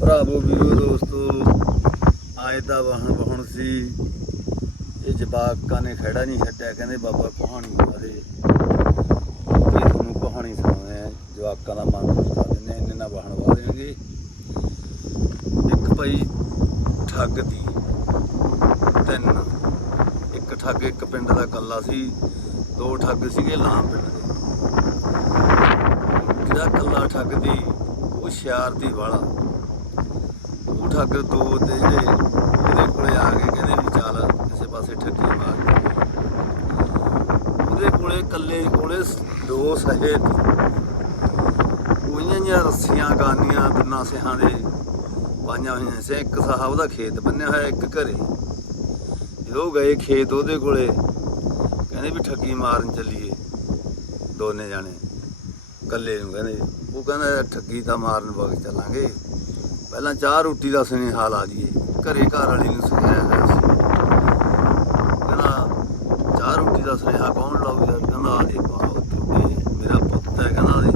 ਭਰਾਵੋ, ਵੀਰੋ, ਦੋਸਤੋ, ਆਏ ਦਾ ਵਾਹਣ ਵਾਹਣ ਸੀ। ਇਹ ਜਵਾਕਾਂ ਨੇ ਖੜਾ ਨਹੀਂ ਛੱਡਿਆ, ਕਹਿੰਦੇ ਬਾਬਾ ਕਹਾਣੀ ਸੁਣਾ ਦੇ। ਤੇ ਤੁਹਾਨੂੰ ਕਹਾਣੀ ਸੁਣਾਉਂਦੇ ਆ, ਜਵਾਕਾਂ ਦਾ ਮਨ ਖੁਸ਼ਾ ਦਿੰਦੇ ਇੰਨੇ ਨਾ ਵਾਹਣ ਵਾ ਦੇਣਗੇ। ਇੱਕ ਭਾਈ ਠੱਗ ਦੀ, ਤਿੰਨ। ਇੱਕ ਠੱਗ ਇੱਕ ਪਿੰਡ ਦਾ ਕੱਲਾ ਸੀ, ਦੋ ਠੱਗ ਸੀਗੇ ਲਾਮ ਪਿੰਡ ਦੇ। ਜਿਹੜਾ ਕੱਲਾ ਠੱਗ ਦੀ, ਉਹ ਸ਼ਿਆਰਤੀ ਵਾਲਾ। ਠੱਗ ਦੋ ਤੇ ਜਿਹੜੇ ਉਹਦੇ ਕੋਲੇ ਆ ਕੇ ਕਹਿੰਦੇ ਵੀ ਚੱਲ ਕਿਸੇ ਪਾਸੇ ਠੱਗੀ ਮਾਰ। ਉਹਦੇ ਕੋਲੇ ਕੱਲੇ ਕੋਲੇ ਦੋ ਸਹੇ ਉਹੀਆਂ ਰੱਸੀਆਂ ਗਾਨੀਆਂ ਬਿਨਾਂ ਸਿਹਾਂ ਦੇ ਪਾਈਆਂ ਹੋਈਆਂ ਸੀ। ਇੱਕ ਸਾਹਾ ਦਾ ਖੇਤ ਬੰਨਿਆ ਹੋਇਆ ਇੱਕ ਘਰੇ। ਜਦੋਂ ਗਏ ਖੇਤ ਉਹਦੇ ਕੋਲੇ। ਕਹਿੰਦੇ ਵੀ ਠੱਗੀ ਮਾਰਨ ਚੱਲੀਏ ਦੋਨੇ ਜਾਣੇ। ਕੱਲੇ ਨੂੰ ਕਹਿੰਦੇ, ਉਹ ਕਹਿੰਦਾ, ਠੱਗੀ ਤਾਂ ਮਾਰਨ ਵਗ ਚੱਲਾਂਗੇ। ਪਹਿਲਾਂ ਚਾਹ ਰੋਟੀ ਦਾ ਸੁਨੇਹਾ ਲਾ ਦਈਏ। ਘਰੇ ਘਰ ਵਾਲੀ ਨੂੰ ਸੁਣਾਇਆ ਹੋਇਆ ਸੀ ਕਹਿੰਦਾ ਚਾਹ ਰੋਟੀ ਦਾ ਸੁਨੇਹਾ ਕੌਣ ਲਾਊਗਾ ਕਹਿੰਦਾ ਆ ਦੇ ਤੁਹਾਡੇ, ਮੇਰਾ ਪੁੱਤ ਹੈ, ਕਹਿੰਦਾ ਦੇ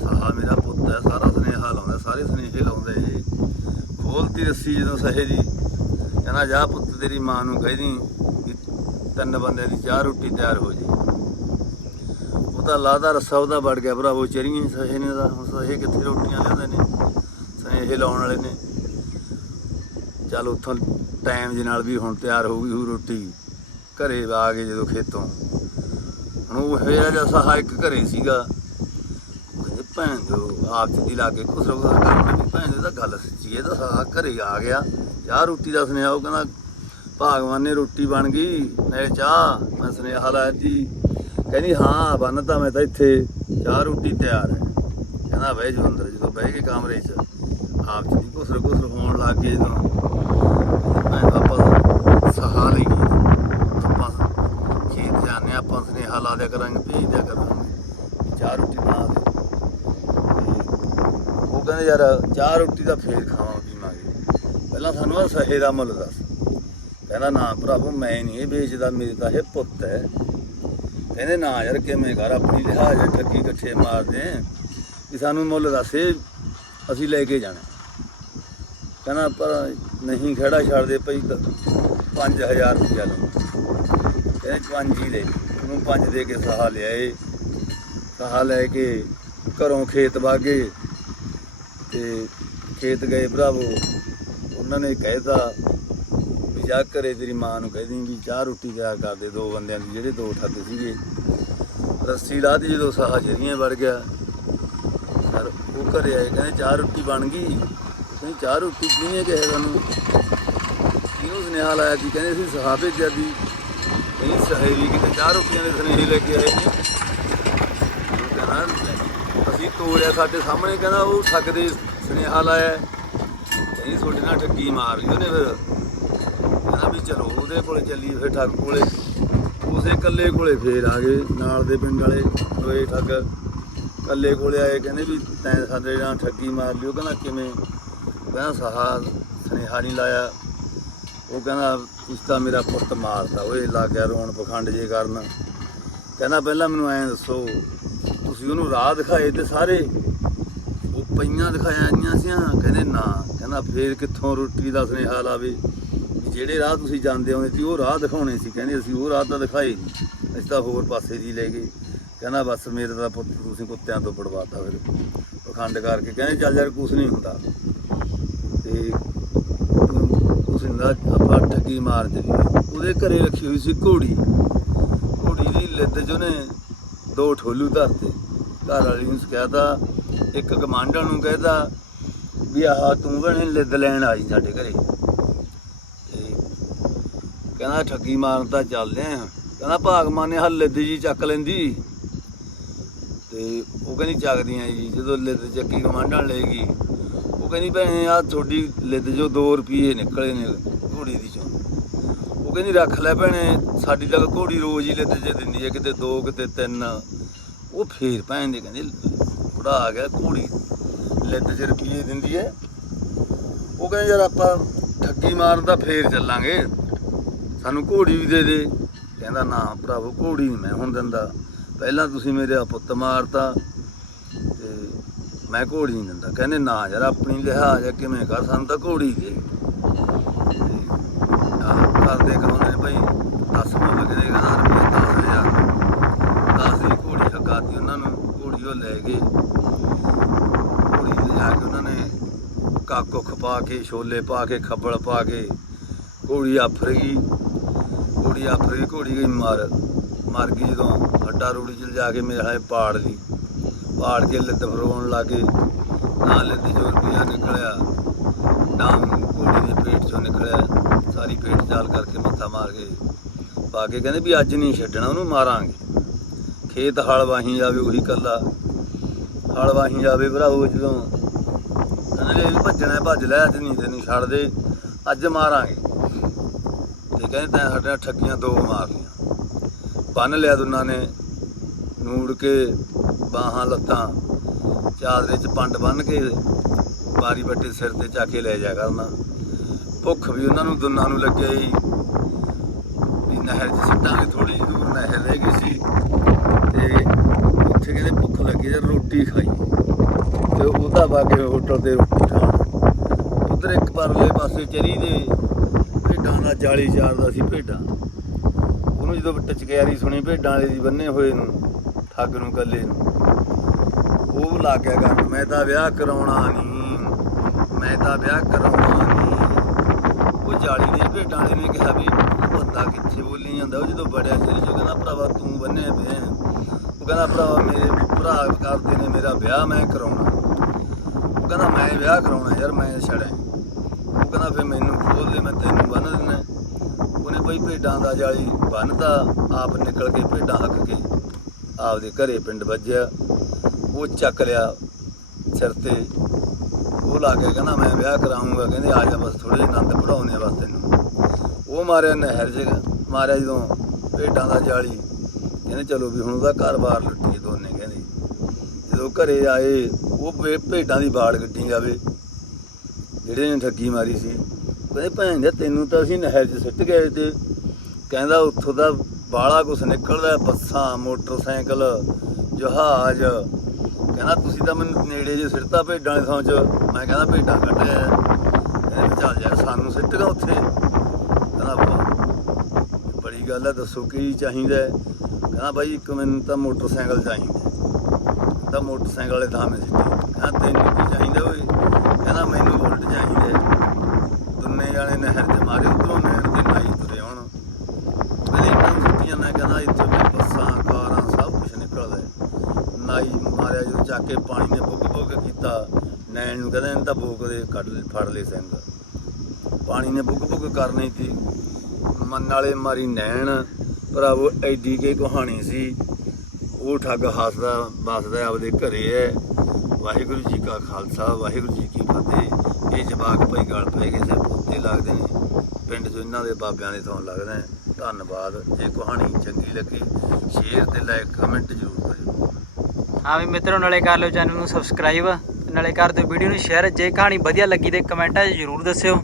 ਸਾਹਾ ਮੇਰਾ ਪੁੱਤ ਹੈ, ਸਾਰਾ ਸੁਨੇਹਾ ਲਾਉਂਦਾ, ਸਾਰੇ ਸੁਨੇਹੇ ਲਾਉਂਦੇ ਜੀ ਖੋਲਤੀ ਰੱਸੀ ਜਦੋਂ ਸਹੇ ਦੀ। ਕਹਿੰਦਾ, ਜਾ ਪੁੱਤ, ਤੇਰੀ ਮਾਂ ਨੂੰ ਕਹਿਦੀ ਵੀ ਤਿੰਨ ਬੰਦੇ ਦੀ ਚਾਹ ਰੋਟੀ ਤਿਆਰ ਹੋ ਜੇ। ਉਹਦਾ ਲਾਦਾ ਰੱਸਾ ਉਹਦਾ ਵੜ ਗਿਆ ਭਰਾਵੋ, ਚਰੀਆਂ ਸਹੇ ਨੇ ਦਾ ਹੁਣ ਸਹੇ ਕਿੱਥੇ ਰੋਟੀਆਂ ਲਿਆਉਂਦੇ ਨੇ? ਸਹੇ ਲਾਉਣ ਵਾਲੇ ਨੇ। ਚੱਲ ਉੱਥੋਂ ਟਾਈਮ ਦੇ ਨਾਲ ਵੀ ਹੁਣ ਤਿਆਰ ਹੋ ਗਈ ਉਹ ਰੋਟੀ। ਘਰੇ ਆ ਗਏ ਜਦੋਂ ਖੇਤੋਂ। ਹੁਣ ਉਹ ਹੋਇਆ ਜਿਹਾ ਸਹਾ ਘਰੇ ਸੀਗਾ। ਕਹਿੰਦੇ, ਭੈਣ ਜੋ, ਆਪ ਦੀ ਲਾ ਕੇ ਖੁਸਰੋ ਦਾ ਕਰਨ ਵੀ ਭੈਣ ਦੀ ਗੱਲ ਸੱਚੀ ਹੈ ਤਾਂ ਸਹਾ ਘਰੇ ਆ ਗਿਆ। ਚਾਹ ਰੋਟੀ ਦਾ ਸੁਨੇਹਾ, ਉਹ ਕਹਿੰਦਾ, ਭਾਗਵਾਨ ਨੇ ਰੋਟੀ ਬਣ ਗਈ ਮੈਂ ਚਾਹ। ਮੈਂ ਸੁਨੇਹਾ ਲਾਇਆ ਸੀ ਕਹਿੰਦੀ, ਹਾਂ ਬੰਨ ਮੈਂ ਤਾਂ ਇੱਥੇ। ਚਾਹ ਰੋਟੀ ਤਿਆਰ ਹੈ। ਕਹਿੰਦਾ, ਬਹਿ ਜੋ ਅੰਦਰ, ਜਦੋਂ ਬਹਿ ਕੇ ਕਮਰੇ 'ਚ। ਆਪ ਚ ਨਹੀਂ ਘੁਸਰ ਘੁਸਰ ਹੋਣ ਲੱਗ ਗਏ ਜਦੋਂ ਮੈਂ ਆਪਾਂ ਸਹਾ ਲਈ ਆਪਾਂ ਖੇਤ ਜਾਂਦੇ ਹਾਂ, ਆਪਾਂ ਸੁਨੇਹਾ ਲਾ ਦਿਆ ਕਰਾਂਗੇ ਭੇਜ ਦਿਆ ਕਰਾਂਗੇ ਵੀ ਚਾਹ ਰੋਟੀ ਬਣਾ ਦੇ। ਉਹ ਕਹਿੰਦੇ ਯਾਰ ਚਾਹ ਰੋਟੀ ਦਾ ਫੇਰ ਖਾਵਾਂ ਪੀਵਾਂਗੇ ਪਹਿਲਾਂ ਸਾਨੂੰ ਆਹ ਸਹੇ ਦਾ ਮੁੱਲ ਦੱਸ। ਕਹਿੰਦਾ ਨਾ ਭਰਾਵੋ ਮੈਂ ਨਹੀਂ ਇਹ ਵੇਚਦਾ ਮੇਰੇ ਤਾਂ ਇਹ ਪੁੱਤ ਹੈ। ਕਹਿੰਦੇ ਨਾ ਯਾਰ ਕਿਵੇਂ ਕਰ? ਆਪਣੀ ਲਿਹਾਜ਼ ਹੈ, ਠੱਗੀ ਇਕੱਠੇ ਮਾਰਦੇ ਵੀ ਸਾਨੂੰ ਮੁੱਲ ਦੱਸੇ ਅਸੀਂ ਲੈ ਕੇ ਜਾਣਾ। ਕਹਿੰਦਾ ਪਰ ਨਹੀਂ ਖੜਾ ਛੱਡਦੇ ਪਈ 5000 ਰੁਪਇਆ ਲਓ। ਕਹਿੰਦੇ ਪੰਜ ਹੀ ਲੈ ਉਹਨੂੰ ਪੰਜ ਦੇ ਕੇ ਸਹਾ ਲਿਆਏ। ਸਹਾ ਲੈ ਕੇ ਘਰੋਂ ਖੇਤ ਵਾਗੇ ਤੇ ਖੇਤ ਗਏ ਭਰਾਵੋ। ਉਹਨਾਂ ਨੇ ਕਹਿਤਾ ਵੀ ਜਾ ਘਰੇ ਤੇਰੀ ਮਾਂ ਨੂੰ ਕਹਿਦੀ ਵੀ ਚਾਹ ਰੋਟੀ ਤਿਆਰ ਕਰਦੇ ਦੋ ਬੰਦਿਆਂ ਦੀ, ਜਿਹੜੇ ਦੋ ਠੱਗ ਸੀਗੇ। ਰੱਸੀ ਲਾਦੀ ਜਦੋਂ ਸਾਹ ਜਰੀਆਂ ਵੜ ਗਿਆ। ਪਰ ਉਹ ਘਰੇ ਆਏ, ਕਹਿੰਦੇ ਚਾਹ ਰੋਟੀ ਬਣ ਗਈ। ਅਸੀਂ ਚਾਹ ਰੋਟੀ ਕਿਹਨੇ ਕਿਹਾ ਸਾਨੂੰ ਕਿਹਨੂੰ ਸੁਨੇਹਾ ਲਾਇਆ ਸੀ? ਕਹਿੰਦੇ ਅਸੀਂ ਸਹਾਬੇ ਜਦੀ। ਨਹੀਂ, ਸਹੇਲੀ ਕਿਤੇ ਚਾਹ ਰੋਟੀਆਂ ਦੇ ਸੁਨੇਹੇ ਲੈ ਕੇ ਆਏ ਨੇ। ਕਹਿੰਦਾ, ਅਸੀਂ ਤੋਰਿਆ ਸਾਡੇ ਸਾਹਮਣੇ, ਕਹਿੰਦਾ ਉਹ ਠੱਗ ਦੇ ਸੁਨੇਹਾ ਲਾਇਆ। ਕਹਿੰਦੀ, ਤੁਹਾਡੇ ਨਾਲ ਠੱਗੀ ਮਾਰ ਲਈ ਉਹਨੇ ਫਿਰ। ਕਹਿੰਦਾ ਵੀ ਚਲੋ, ਉਹਦੇ ਕੋਲੇ ਚੱਲੀ ਫਿਰ ਠੱਗ ਕੋਲੇ। ਉਸੇ ਕੱਲੇ ਕੋਲੇ ਫੇਰ ਆ ਗਏ, ਨਾਲ ਦੇ ਪਿੰਡ ਵਾਲੇ ਦੋਏ ਠੱਗ। ਕੱਲੇ ਕੋਲੇ ਆਏ, ਕਹਿੰਦੇ ਵੀ ਤੈਂ ਸਾਡੇ ਨਾਲ ਠੱਗੀ ਮਾਰ ਲਈ, ਉਹ ਕਹਿੰਦਾ ਕਿਵੇਂ? ਕਹਿੰਦਾ ਸਹਾ ਸੁਨੇਹਾ ਨਹੀਂ ਲਾਇਆ। ਉਹ ਕਹਿੰਦਾ, ਤੁਸੀਂ ਤਾਂ ਮੇਰਾ ਪੁੱਤ ਮਾਰਦਾ ਓਏ ਲੱਗ ਗਿਆ ਰੋਣ ਪਖੰਡ ਜੇ ਕਰਨ। ਕਹਿੰਦਾ, ਪਹਿਲਾਂ ਮੈਨੂੰ ਐਂ ਦੱਸੋ, ਤੁਸੀਂ ਉਹਨੂੰ ਰਾਹ ਦਿਖਾਏ ਤੇ ਸਾਰੇ? ਉਹ ਪਈਆਂ ਦਿਖਾਈਆਂ ਆਈਆਂ ਸੀਆਂ, ਕਹਿੰਦੇ ਨਾ। ਕਹਿੰਦਾ, ਫੇਰ ਕਿੱਥੋਂ ਰੋਟੀ ਦਾ ਸੁਨੇਹਾ ਲਾਵੇ? ਜਿਹੜੇ ਰਾਹ ਤੁਸੀਂ ਜਾਂਦੇ ਆਉਂਦੇ ਸੀ, ਉਹ ਰਾਹ ਦਿਖਾਉਣੇ ਸੀ। ਕਹਿੰਦੇ, ਅਸੀਂ ਉਹ ਰਾਹ ਤਾਂ ਦਿਖਾਏ ਨਹੀਂ ਅਸੀਂ ਤਾਂ ਹੋਰ ਪਾਸੇ ਦੀ ਲੈ ਗਏ। ਕਹਿੰਦਾ, ਬਸ ਮੇਰੇ ਦਾ ਪੁੱਤ, ਤੁਸੀਂ ਕੁੱਤਿਆਂ ਤੋਂ ਪੜਵਾਤਾ ਫਿਰ। ਪਖੰਡ ਕਰਕੇ ਕਹਿੰਦੇ, ਚੱਲ ਯਾਰ, ਕੁਛ ਨਹੀਂ ਹੁੰਦਾ ਤੇ ਤੁਸੀਂ ਆਪਾਂ ਠੱਗੀ ਮਾਰ ਦਿੱਤੀ ਉਹਦੇ ਘਰੇ ਰੱਖੀ ਹੋਈ ਸੀ ਘੋੜੀ। ਘੋੜੀ ਦੀ ਲਿੱਦ 'ਚ ਉਹਨੇ ਦੋ ਠੋਲੂ ਧਰਤੇ। ਘਰ ਵਾਲੀ ਨੂੰ ਕਹਿਤਾ, ਇੱਕ ਕਮਾਂਡਰ ਨੂੰ ਕਹਿਤਾ ਵੀ ਆਹ ਤੂੰ ਭੈਣੇ ਲਿੱਦ ਲੈਣ ਆਈ ਸਾਡੇ ਘਰੇ। ਕਹਿੰਦਾ, ਠੱਗੀ ਮਾਰਨ ਤਾਂ ਚੱਲਦੇ ਆ। ਕਹਿੰਦਾ, ਭਾਗਮਾਨ ਨੇ ਹੱਲ ਲਿੱਦ ਜੀ ਚੱਕ ਲੈਂਦੀ। ਤੇ ਉਹ ਕਹਿੰਦੀ, ਚੱਕਦੀਆਂ ਜੀ। ਜਦੋਂ ਲਿੱਦ ਚੱਕੀ ਕਮਾਂਡਰ ਲੈ ਗਈ ਉਹ ਕਹਿੰਦੀ ਭੈਣੇ ਆ ਤੁਹਾਡੀ ਲਿੱਦ ਜੋ 2 ਰੁਪਏ ਨਿਕਲੇ ਨੇ ਘੋੜੀ ਦੀ ਚੋਂ। ਉਹ ਕਹਿੰਦੀ ਰੱਖ ਲੈ ਭੈਣੇ, ਸਾਡੀ ਤਾਂ ਘੋੜੀ ਰੋਜ਼ ਹੀ ਲਿੱਦ 'ਚ ਦਿੰਦੀ ਹੈ, ਕਿਤੇ 2 ਕਿਤੇ 3 ਉਹ ਫੇਰ ਭੈਣ ਦੇ ਕਹਿੰਦੇ, ਬੁੜਾ ਆ ਗਿਆ, ਘੋੜੀ ਲਿੱਦ 'ਚ ਰੁਪਏ ਦਿੰਦੀ ਹੈ। ਉਹ ਕਹਿੰਦੇ ਯਾਰ ਆਪਾਂ ਠੱਗੀ ਮਾਰਨ ਦਾ ਫੇਰ ਚੱਲਾਂਗੇ। ਸਾਨੂੰ ਘੋੜੀ ਵੀ ਦੇ ਦੇ। ਕਹਿੰਦਾ, ਨਾ ਭਰਾਵੋ, ਘੋੜੀ ਨਹੀਂ ਮੈਂ ਹੁਣ ਦਿੰਦਾ। ਪਹਿਲਾਂ ਤੁਸੀਂ ਮੇਰੇ ਪੁੱਤ ਮਾਰਤਾ। ਮੈਂ ਘੋੜੀ ਨਹੀਂ ਦਿੰਦਾ। ਕਹਿੰਦੇ, ਨਾ ਯਾਰ, ਆਪਣੀ ਲਿਹਾਜ਼ ਆ ਕਿਵੇਂ ਕਰ? ਸਾਨੂੰ ਤਾਂ ਘੋੜੀ ਦੇ। ਕਰਦੇ ਕਰਾਉਂਦੇ ਨੇ, ਭਾਈ 10 ਮੁੱਲ ਕੇ ਦੇ ਕਹਿੰਦਾ ਰੁਪਏ 10000 10 ਦੀ ਘੋੜੀ ਹਕਾਤੀ ਉਹਨਾਂ ਨੂੰ, ਘੋੜੀ ਉਹ ਲੈ ਗਏ। ਘੋੜੀ ਤੇ ਕੇ ਉਹਨਾਂ ਨੇ ਕਾਕੋ ਖਪਾ ਕੇ, ਛੋਲੇ ਪਾ ਕੇ, ਖੱਬਲ ਪਾ ਕੇ, ਘੋੜੀ ਆਫਰ ਗਈ। ਘੋੜੀ ਆਫਰ ਗਈ, ਘੋੜੀ ਗਈ ਮਰ। ਮਰ ਗਈ ਜਦੋਂ ਹੱਡਾ ਰੂੜੀ ਚ ਜਾ ਕੇ ਮੇਰੇ ਹਾਲੇ ਪਾੜ ਲਈ। ਪਾੜ ਕੇ ਲਿੱਤ ਫਰੋਣ ਲੱਗੇ, ਨਾ ਲਿੱਤ ਜੋ ਰੁਪਿਆ ਨਿਕਲਿਆ। ਨਾ ਘੋੜੀ ਦੇ ਪੇਟ ਚੋਂ ਨਿਕਲਿਆ। ਸਾਰੀ ਪੇਟ ਚਾਲ ਕਰਕੇ ਮੱਥਾ ਮਾਰ ਕੇ ਪਾ ਕੇ ਕਹਿੰਦੇ ਵੀ ਅੱਜ ਨਹੀਂ ਛੱਡਣਾ, ਉਹਨੂੰ ਮਾਰਾਂਗੇ। ਖੇਤ ਹਲ ਵਾਹੀ ਜਾਵੇ ਉਹੀ ਕੱਲਾ ਹਲ ਵਾਹੀ ਜਾਵੇ ਭਰਾਵੋ ਜਦੋਂ। ਕਹਿੰਦੇ ਵੀ ਭੱਜਣਾ ਭੱਜ ਲੈ, ਅੱਜ ਨਹੀਂ ਤੈਨੂੰ ਛੱਡ ਦੇ ਅੱਜ ਮਾਰਾਂਗੇ। ਤੇ ਕਹਿੰਦੇ ਤੈਂ ਸਾਡੇ ਨਾਲ ਠੱਗੀਆਂ ਦੋ ਮਾਰ ਲੀਆਂ ਬੰਨ ਲਿਆ ਦੋਨਾਂ ਨੇ। ਨੂੜ ਕੇ ਬਾਹਾਂ, ਲੱਤਾਂ ਚਾਦਰੇ ਚ ਪੰਡ ਬੰਨ ਕੇ ਬਾਰੀ ਬੱਟੇ ਸਿਰ ਤੇ ਚੱਕ ਕੇ ਲੈ ਜਾ ਕਰਨਾ। ਭੁੱਖ ਵੀ ਉਹਨਾਂ ਨੂੰ ਦੋਨਾਂ ਨੂੰ ਲੱਗੇ ਹੀ ਵੀ ਨਹਿਰ 'ਚ ਸਿੱਟਾਂਗੇ ਥੋੜੀ ਜਿਹੀ ਦੂਰ ਨਹਿਰ ਰਹਿ ਗਈ ਸੀ। ਤੇ ਉੱਥੇ ਕਿਤੇ ਭੁੱਖ ਲੱਗੀ ਤੇ ਰੋਟੀ ਖਾਈ। ਤੇ ਉਹਦਾ ਬਾਗੇ ਹੋਟਲ ਤੇ ਰੋਟੀ ਖਾਣ। ਉਧਰ ਇੱਕ ਪਰਲੇ ਪਾਸੇ ਚਰੀ ਦੇ ਭੇਡਾਂ ਦਾ ਜਾਲੀ ਚਾਰਦਾ ਸੀ ਭੇਡਾਂ। ਉਹਨੂੰ ਜਦੋਂ ਟਚਕਿਆਰੀ ਸੁਣੀ, ਭੇਡਾਂ ਵਾਲੇ ਦੀ ਬੰਨੇ ਹੋਏ ਨੂੰ। ਠੱਗ ਨੂੰ ਕੱਲੇ ਨੂੰ। ਉਹ ਲੱਗ ਕਰ ਮੈਂ ਤਾਂ ਵਿਆਹ ਕਰਾਉਣਾ ਨਹੀਂ, ਮੈਂ ਤਾਂ ਵਿਆਹ ਕਰਾਉਣਾ ਨਹੀਂ। ਉਹ ਜਾਲੀ ਦੇ ਭੇਡਾਂ ਵਾਲੇ ਨੇ ਕਿਹਾ ਵੀ ਉਹ ਬੰਦਾ ਕਿੱਥੇ ਬੋਲੀ ਜਾਂਦਾ? ਉਹ ਜਦੋਂ ਬੜਿਆ ਚਰੀ ਜੋ ਕਹਿੰਦਾ, ਭਰਾਵਾ, ਤੂੰ ਬੰਨਿਆ ਪਿਆ ਉਹ ਕਹਿੰਦਾ, ਭਰਾਵਾ, ਮੇਰੇ ਭਰਾ ਕਰਦੇ ਨੇ ਮੇਰਾ ਵਿਆਹ, ਮੈਂ ਕਰਾਉਣਾ। ਉਹ ਕਹਿੰਦਾ, ਮੈਂ ਵਿਆਹ ਕਰਾਉਣਾ ਯਾਰ, ਮੈਂ ਛੜਿਆ ਉਹ ਕਹਿੰਦਾ, ਫਿਰ ਮੈਨੂੰ ਖੋਲ ਦੇ, ਮੈਂ ਤੈਨੂੰ ਬੰਨ ਦਿੰਦਾ। ਉਹਨੇ ਬਈ ਭੇਡਾਂ ਦਾ ਜਾਲੀ ਬੰਨਤਾ ਆਪ ਨਿਕਲ ਕੇ ਭੇਡਾਂ ਹੱਕ ਕੇ। ਆਪਦੇ ਘਰੇ ਪਿੰਡ ਵੱਜਿਆ, ਉਹ ਚੱਕ ਲਿਆ ਸਿਰ ਤੇ। ਉਹ ਲਾ ਕੇ ਕਹਿੰਦਾ, ਮੈਂ ਵਿਆਹ ਕਰਾਉਂਗਾ ਕਹਿੰਦੇ, ਆ ਜਾ ਬਸ ਥੋੜੇ ਆਨੰਦ ਪੜਾਉਣੇ ਆ ਬਸ ਤੈਨੂੰ। ਉਹ ਮਾਰਿਆ ਨਹਿਰ 'ਚ, ਮਾਰਿਆ ਜਦੋਂ ਭੇਡਾਂ ਦਾ ਜਾਲੀ। ਕਹਿੰਦੇ, ਚਲੋ ਵੀ ਹੁਣ ਉਹਦਾ ਘਰ-ਬਾਰ ਲੁੱਟੀਏ ਦੋਨੇ, ਕਹਿੰਦੇ। ਜਦੋਂ ਘਰੇ ਆਏ, ਉਹ ਭੇ- ਭੇਡਾਂ ਦੀ ਬਾੜ ਗੱਡੀ ਜਾਵੇ। ਜਿਹੜੇ ਨੇ ਠੱਗੀ ਮਾਰੀ ਸੀ। ਕਹਿੰਦੇ, ਭੈਣ ਦੇ ਤੈਨੂੰ ਤਾਂ ਅਸੀਂ ਨਹਿਰ 'ਚ ਸੁੱਟ ਗਏ ਤੇ, ਕਹਿੰਦਾ, ਉੱਥੋਂ ਦਾ ਬਾਲਾ ਕੁਛ ਨਿਕਲਦਾ, ਬੱਸਾਂ, ਮੋਟਰਸਾਈਕਲ, ਜਹਾਜ਼। ਕਹਿੰਦਾ, ਤੁਸੀਂ ਤਾਂ ਮੈਨੂੰ ਨੇੜੇ ਜੇ ਸਿੱਟਤਾ ਭੇਡਾਂ ਦੇ ਥਾਂ 'ਚ। ਮੈਂ ਕਹਿੰਦਾ, ਭੇਡਾਂ ਕੱਢਿਆ ਕਹਿੰਦੇ, ਚੱਲ ਯਾਰ, ਸਾਨੂੰ ਸਿੱਟ ਗਾ ਉੱਥੇ। ਕਹਿੰਦਾ, ਵਾਹ, ਬੜੀ ਗੱਲ ਹੈ ਦੱਸੋ ਕੀ ਚਾਹੀਦਾ ਕਹਿੰਦਾ, ਬਾਈ, ਇੱਕ ਮੈਨੂੰ ਤਾਂ ਮੋਟਰਸਾਈਕਲ ਚਾਹੀਦਾ ਤਾਂ ਮੋਟਰਸਾਈਕਲ ਵਾਲੇ ਥਾਂ ਮੈਂ ਸਿੱਟੀ। ਕਹਿੰਦਾ, ਤੈਨੂੰ ਕੀ ਚਾਹੀਦਾ ਓਏ? ਕਹਿੰਦਾ ਮੈਨੂੰ ਬੁਲਟ ਚਾਹੀਦਾ ਹੈ। ਦੋਨੇ ਜਾਣੇ ਨਹਿਰ 'ਚ ਮਾਰੇ ਉਧਰੋਂ ਨਹਿਰ ਤੇ ਨਾਈ ਤੁਰੇ ਹੁਣ ਪਹਿਲੇ ਇਹਨਾਂ ਨੂੰ ਸਿੱਟੀਆਂ ਨਾ ਕਹਿੰਦਾ ਇੱਥੇ ਵੀ ਬੱਸਾਂ ਕਾਰਾਂ ਸਭ ਕੁਝ ਨਿਕਲਦਾ ਹੈ। ਨਾਈ ਮਾਰਿਆ ਜਦੋਂ ਚੱਕ ਕੇ ਪਾਣੀ ਨੇ ਬੁੱਕ ਬੁੱਕ ਕੀਤਾ ਨੈਣ ਨੂੰ ਕਹਿੰਦਾ ਇਹਨਾਂ ਤਾਂ ਬੋਕ ਦੇ ਕੱਢ ਲੈ ਫੜ ਲੈ ਸਿੰਘ। ਪਾਣੀ ਨੇ ਬੁੱਕ ਬੁੱਕ ਕਰਨੀ ਸੀ। ਮਨ ਵਾਲੇ ਮਾਰੀ ਨੈਣ। ਭਰਾਵੋ, ਐਡੀ ਕੇ ਕਹਾਣੀ ਸੀ। ਉਹ ਠੱਗ ਹੱਸਦਾ ਬਸਦਾ ਆਪਦੇ ਘਰੇ ਹੈ ਵਾਹਿਗੁਰੂ ਜੀ ਕਾ ਖਾਲਸਾ, ਵਾਹਿਗੁਰੂ ਜੀ ਕੀ ਫਤਿਹ। ਇਹ ਜਵਾਕ ਭਾਈ ਗਲ ਪਏ ਕਿਸੇ ਪੋਤੇ ਲੱਗਦੇ ਨੇ। ਪਿੰਡ 'ਚ ਇਹਨਾਂ ਦੇ ਬਾਬਿਆਂ ਦੇ ਥਾਂ ਲੱਗਦਾ ਧੰਨਵਾਦ। ਜੇ ਕਹਾਣੀ ਚੰਗੀ ਲੱਗੀ, ਸ਼ੇਅਰ ਤੇ ਲਾਈਕ, ਕਮੈਂਟ ਜ਼ਰੂਰ ਕਰਿਓ। ਹਾਂ ਵੀ ਮਿੱਤਰੋ, ਨਾਲੇ ਕਰ ਲਿਓ ਚੈਨਲ ਨੂੰ ਸਬਸਕ੍ਰਾਈਬ। ਨਾਲੇ ਕਰ ਦਿਓ ਵੀਡੀਓ ਨੂੰ ਸ਼ੇਅਰ ਜੇ ਕਹਾਣੀ ਵਧੀਆ ਲੱਗੀ ਤੇ ਕਮੈਂਟਾਂ 'ਚ ਜ਼ਰੂਰ ਦੱਸਿਓ।